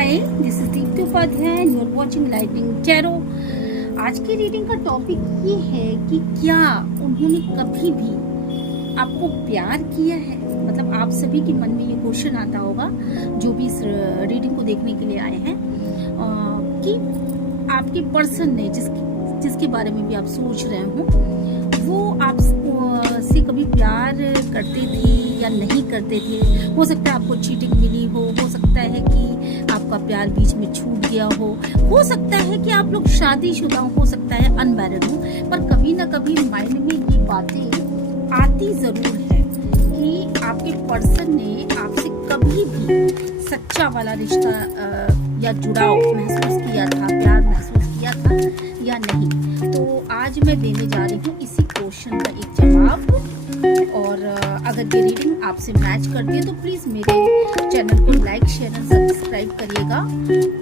Hi, this is Deepti Upadhyay and you are watching lightning tarot. आज की reading का topic ये है कि क्या उन्होंने कभी भी आपको प्यार किया है। मतलब आप सभी के मन में ये क्वेश्चन आता होगा जो भी इस रीडिंग को देखने के लिए आए हैं कि आपके पर्सन ने जिसके बारे में भी आप सोच रहे हो वो आप से कभी प्यार करते थे या नहीं करते थे। हो सकता है आपको चीटिंग मिली हो सकता है कि आपका प्यार बीच में छूट गया हो सकता है कि आप लोग शादीशुदा हो सकता है अनमैरिड हो, पर कभी ना कभी माइंड में ये बातें आती जरूर है कि आपके पर्सन ने आपसे कभी भी सच्चा वाला रिश्ता या जुड़ाव महसूस किया था, प्यार महसूस किया था या नहीं। तो आज मैं देने जा रही हूँ इसी क्वेश्चन का एक जवाब। और अगर ये रीडिंग आपसे मैच करती है तो प्लीज मेरे चैनल को लाइक शेयर एंड सब्सक्राइब करिएगा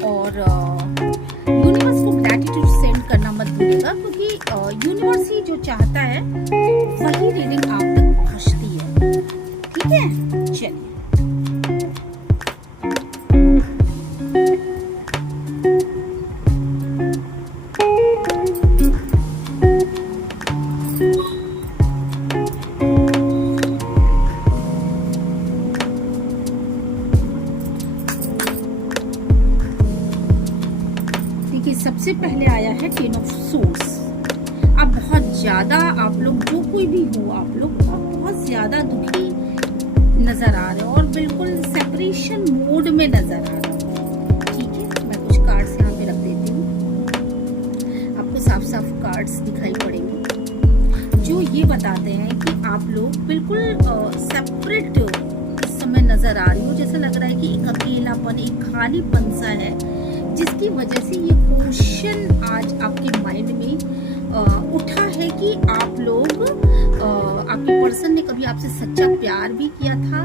और यूनिवर्स को ग्रैटिट्यूड सेंड करना मत भूलिएगा, क्योंकि यूनिवर्स ही जो चाहता है वही रीडिंग आप तक पहुंचती है। ठीक है, चलिए। सबसे पहले आया है टेन ऑफ सोर्स। अब बहुत ज्यादा आप लोग, जो कोई भी हो, आप लोग बहुत ज्यादा दुखी नजर आ रहे हो और बिल्कुल सेपरेशन मोड में नजर आ रहे हो। ठीक है, मैं कुछ कार्ड्स यहाँ पे रख देती हूँ, आपको साफ साफ कार्ड्स दिखाई पड़ेंगे जो ये बताते हैं कि आप लोग बिल्कुल सेपरेट इस समय नजर आ रही हो। जैसे लग रहा है कि एक अकेलापन, एक खालीपन सा है, जिसकी वजह से ये क्वेश्चन आज आपके माइंड में उठा है कि आप लोग, आपके पर्सन ने कभी आपसे सच्चा प्यार भी किया था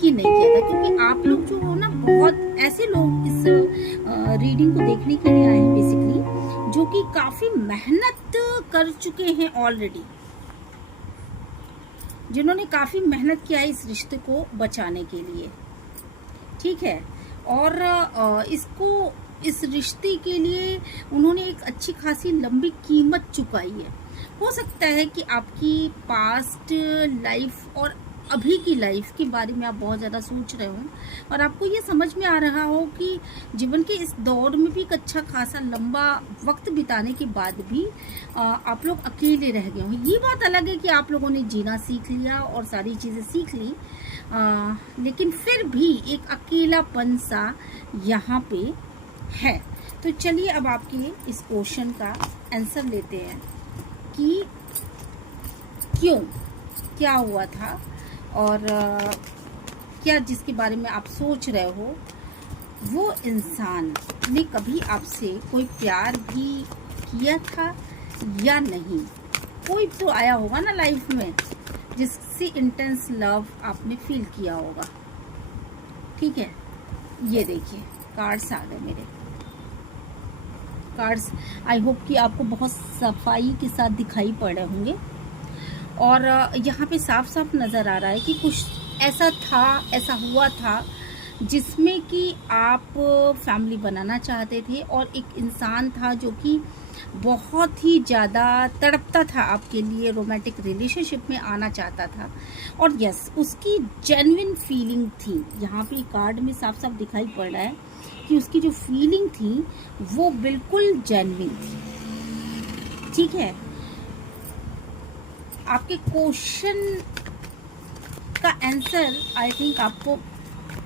कि नहीं किया था। क्योंकि आप लोग जो हो ना, बहुत ऐसे लोग इस रीडिंग को देखने के लिए आए हैं बेसिकली, जो कि काफी मेहनत कर चुके हैं ऑलरेडी, जिन्होंने काफी मेहनत किया है इस रिश्ते को बचाने के लिए। ठीक है, और इस रिश्ते के लिए उन्होंने एक अच्छी खासी लंबी कीमत चुकाई है। हो सकता है कि आपकी पास्ट लाइफ और अभी की लाइफ के बारे में आप बहुत ज़्यादा सोच रहे हो और आपको ये समझ में आ रहा हो कि जीवन के इस दौर में भी एक अच्छा खासा लंबा वक्त बिताने के बाद भी आप लोग अकेले रह गए हो। ये बात अलग है कि आप लोगों ने जीना सीख लिया और सारी चीज़ें सीख ली, लेकिन फिर भी एक अकेलापन सा यहाँ पे है। तो चलिए अब आपके इस क्वेश्चन का आंसर लेते हैं कि क्यों, क्या हुआ था और क्या जिसके बारे में आप सोच रहे हो वो इंसान ने कभी आपसे कोई प्यार भी किया था या नहीं। कोई तो आया होगा ना लाइफ में जिससे इंटेंस लव आपने फील किया होगा। ठीक है, ये देखिए कार्ड्स आ गए मेरे। कार्ड्स आई होप कि आपको बहुत सफाई के साथ दिखाई पड़ रहे होंगे और यहाँ पे साफ साफ नज़र आ रहा है कि कुछ ऐसा था, ऐसा हुआ था जिसमें कि आप फैमिली बनाना चाहते थे और एक इंसान था जो कि बहुत ही ज़्यादा तड़पता था आपके लिए, रोमांटिक रिलेशनशिप में आना चाहता था और यस, उसकी जेन्युइन फीलिंग थी। यहाँ पे कार्ड में साफ साफ दिखाई पड़ रहा है कि उसकी जो फीलिंग थी वो बिल्कुल जेन्युइन थी। ठीक है, आपके क्वेश्चन का आंसर आई थिंक आपको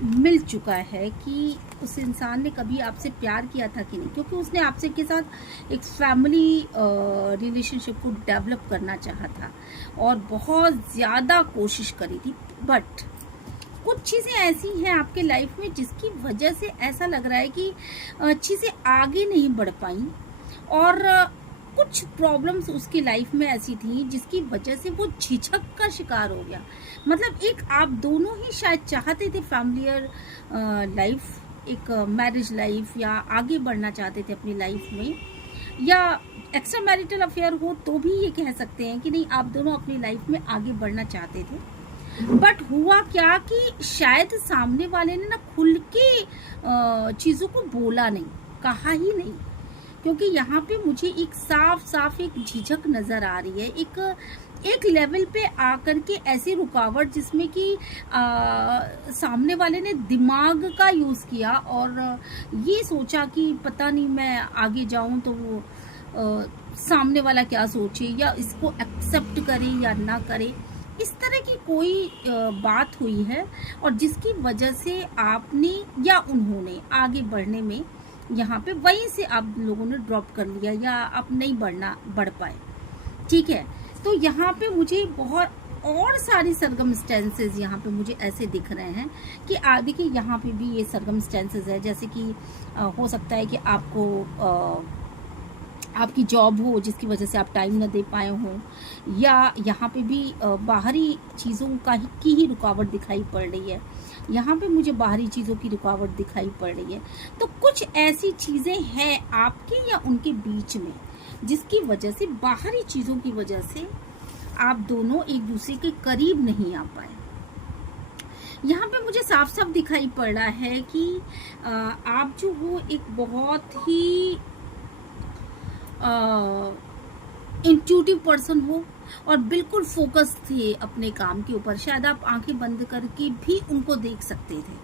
मिल चुका है कि उस इंसान ने कभी आपसे प्यार किया था कि नहीं, क्योंकि उसने आपसे के साथ एक फैमिली रिलेशनशिप को डेवलप करना चाहा था और बहुत ज़्यादा कोशिश करी थी। बट कुछ चीज़ें ऐसी हैं आपके लाइफ में जिसकी वजह से ऐसा लग रहा है कि चीज़ें आगे नहीं बढ़ पाई और कुछ प्रॉब्लम्स उसकी लाइफ में ऐसी थी जिसकी वजह से वो झिझक का शिकार हो गया। मतलब एक आप दोनों ही शायद चाहते थे फैमिलियर लाइफ, एक मैरिज लाइफ, या आगे बढ़ना चाहते थे अपनी लाइफ में, या एक्स्ट्रा मैरिटल अफेयर हो तो भी ये कह सकते हैं कि नहीं, आप दोनों अपनी लाइफ में आगे बढ़ना चाहते थे। बट हुआ क्या कि शायद सामने वाले ने ना खुल के चीज़ों को बोला नहीं, कहा ही नहीं, क्योंकि यहाँ पे मुझे एक साफ साफ एक झिझक नज़र आ रही है, एक लेवल पे आकर के ऐसी रुकावट जिसमें कि सामने वाले ने दिमाग का यूज़ किया और ये सोचा कि पता नहीं मैं आगे जाऊं तो वो सामने वाला क्या सोचे या इसको एक्सेप्ट करे या ना करे, इस तरह की कोई बात हुई है और जिसकी वजह से आपने या उन्होंने आगे बढ़ने में यहाँ पे वहीं से आप लोगों ने ड्रॉप कर लिया या आप नहीं बढ़ पाए। ठीक है, तो यहाँ पे मुझे बहुत और सारी सर्कमस्टेंसेस यहाँ पे मुझे ऐसे दिख रहे हैं कि आगे के यहाँ पे भी ये सर्कमस्टेंसेस है, जैसे कि हो सकता है कि आपको आपकी जॉब हो जिसकी वजह से आप टाइम ना दे पाए हों, या यहाँ पे भी बाहरी चीज़ों की ही रुकावट दिखाई पड़ रही है। यहाँ पे मुझे बाहरी चीज़ों की रुकावट दिखाई पड़ रही है। तो कुछ ऐसी चीज़ें हैं आपके या उनके बीच में जिसकी वजह से, बाहरी चीज़ों की वजह से आप दोनों एक दूसरे के करीब नहीं आ पाए। यहाँ पे मुझे साफ साफ दिखाई पड़ रहा है कि आप जो हो एक बहुत ही इंट्यूटिव पर्सन हो और बिल्कुल फोकस थे अपने काम के ऊपर। शायद आप आंखें बंद करके भी उनको देख सकते थे,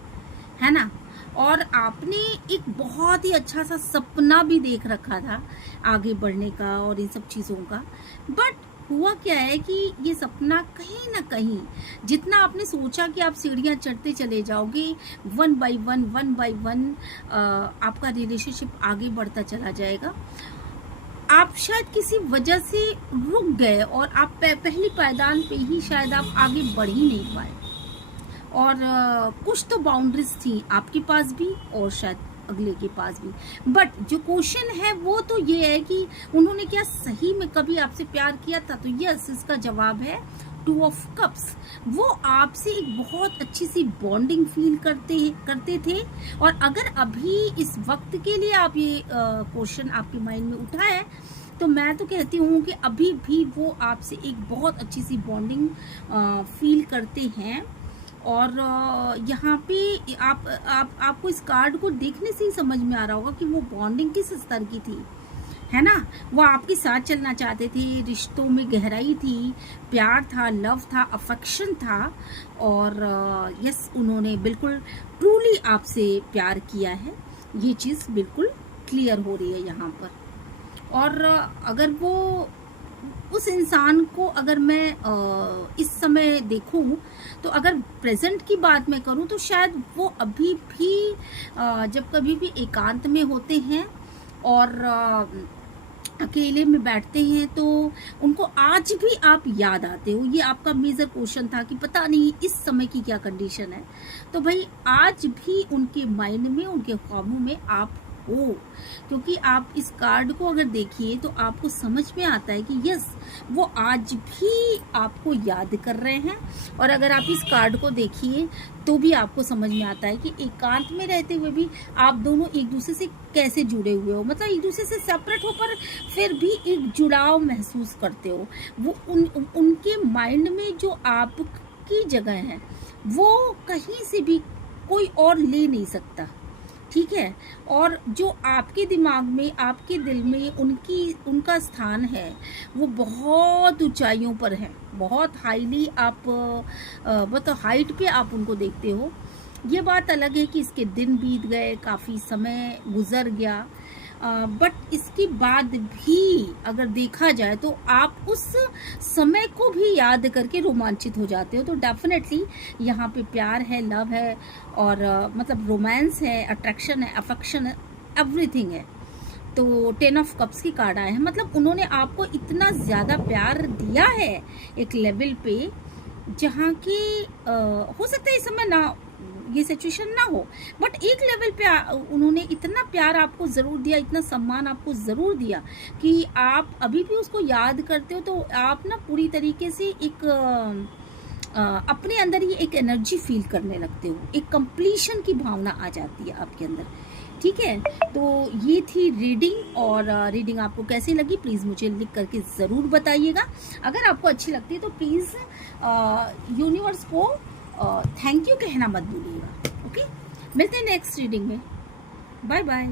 है ना। और आपने एक बहुत ही अच्छा सा सपना भी देख रखा था आगे बढ़ने का और इन सब चीज़ों का। बट हुआ क्या है कि ये सपना कहीं ना कहीं, जितना आपने सोचा कि आप सीढ़ियाँ चढ़ते चले जाओगे, वन बाय वन आपका रिलेशनशिप आगे बढ़ता चला जाएगा, आप शायद किसी वजह से रुक गए और आप पहली पायदान पे ही शायद आप आगे बढ़ ही नहीं पाए। और कुछ तो बाउंड्रीज थी आपके पास भी और शायद अगले के पास भी। बट जो क्वेश्चन है वो तो ये है कि उन्होंने क्या सही में कभी आपसे प्यार किया था? तो यस, इसका जवाब है 2 ऑफ कप्स। वो आपसे एक बहुत अच्छी सी बॉन्डिंग फील करते थे। और अगर अभी इस वक्त के लिए आप ये क्वेश्चन आपके माइंड में उठा है तो मैं तो कहती हूँ कि अभी भी वो आपसे एक बहुत अच्छी सी बॉन्डिंग फील करते हैं। और यहाँ पे आपको इस कार्ड को देखने से ही समझ में आ रहा होगा कि वो बॉन्डिंग किस स्तर की थी, है ना। वो आपके साथ चलना चाहते थे, रिश्तों में गहराई थी, प्यार था, लव था, अफेक्शन था। और यस, उन्होंने बिल्कुल ट्रूली आपसे प्यार किया है, ये चीज़ बिल्कुल क्लियर हो रही है यहाँ पर। और अगर वो उस इंसान को अगर मैं इस समय देखूं तो अगर प्रेजेंट की बात मैं करूं तो शायद वो अभी भी जब कभी भी एकांत में होते हैं और अकेले में बैठते हैं तो उनको आज भी आप याद आते हो। ये आपका मेजर क्वेश्चन था कि पता नहीं इस समय की क्या कंडीशन है। तो भाई आज भी उनके माइंड में, उनके ख्वाबों में आप हो, क्योंकि आप इस कार्ड को अगर देखिए तो आपको समझ में आता है कि यस, वो आज भी आपको याद कर रहे हैं। और अगर आप इस कार्ड को देखिए तो भी आपको समझ में आता है कि एकांत में रहते हुए भी आप दोनों एक दूसरे से कैसे जुड़े हुए हो, मतलब एक दूसरे से सेपरेट होकर फिर भी एक जुड़ाव महसूस करते हो। वो उनके माइंड में जो आपकी जगह है वो कहीं से भी कोई और ले नहीं सकता, ठीक है। और जो आपके दिमाग में, आपके दिल में उनका स्थान है वो बहुत ऊंचाइयों पर है, बहुत हाईली आप मतलब हाइट पे आप उनको देखते हो। ये बात अलग है कि इसके दिन बीत गए, काफ़ी समय गुजर गया, बट इसके बाद भी अगर देखा जाए तो आप उस समय को भी याद करके रोमांचित हो जाते हो। तो डेफिनेटली यहाँ पे प्यार है, लव है और मतलब रोमांस है, अट्रैक्शन है, अफेक्शन है, एवरीथिंग है। तो 10 ऑफ कप्स की कार्ड आए हैं, मतलब उन्होंने आपको इतना ज़्यादा प्यार दिया है एक लेवल पे जहाँ की हो सकता है इस समय ना ये सिचुएशन ना हो, बट एक लेवल पे उन्होंने इतना प्यार आपको ज़रूर दिया, इतना सम्मान आपको ज़रूर दिया कि आप अभी भी उसको याद करते हो। तो आप ना पूरी तरीके से एक अपने अंदर ही एक एनर्जी फील करने लगते हो, एक कंप्लीशन की भावना आ जाती है आपके अंदर। ठीक है। तो ये थी रीडिंग, और रीडिंग आपको कैसी लगी प्लीज़ मुझे लिख करके ज़रूर बताइएगा। अगर आपको अच्छी लगती है तो प्लीज़ यूनिवर्स को थैंक यू कहना मत भूलिएगा। ओके, मिलते हैं नेक्स्ट रीडिंग में। Bye bye.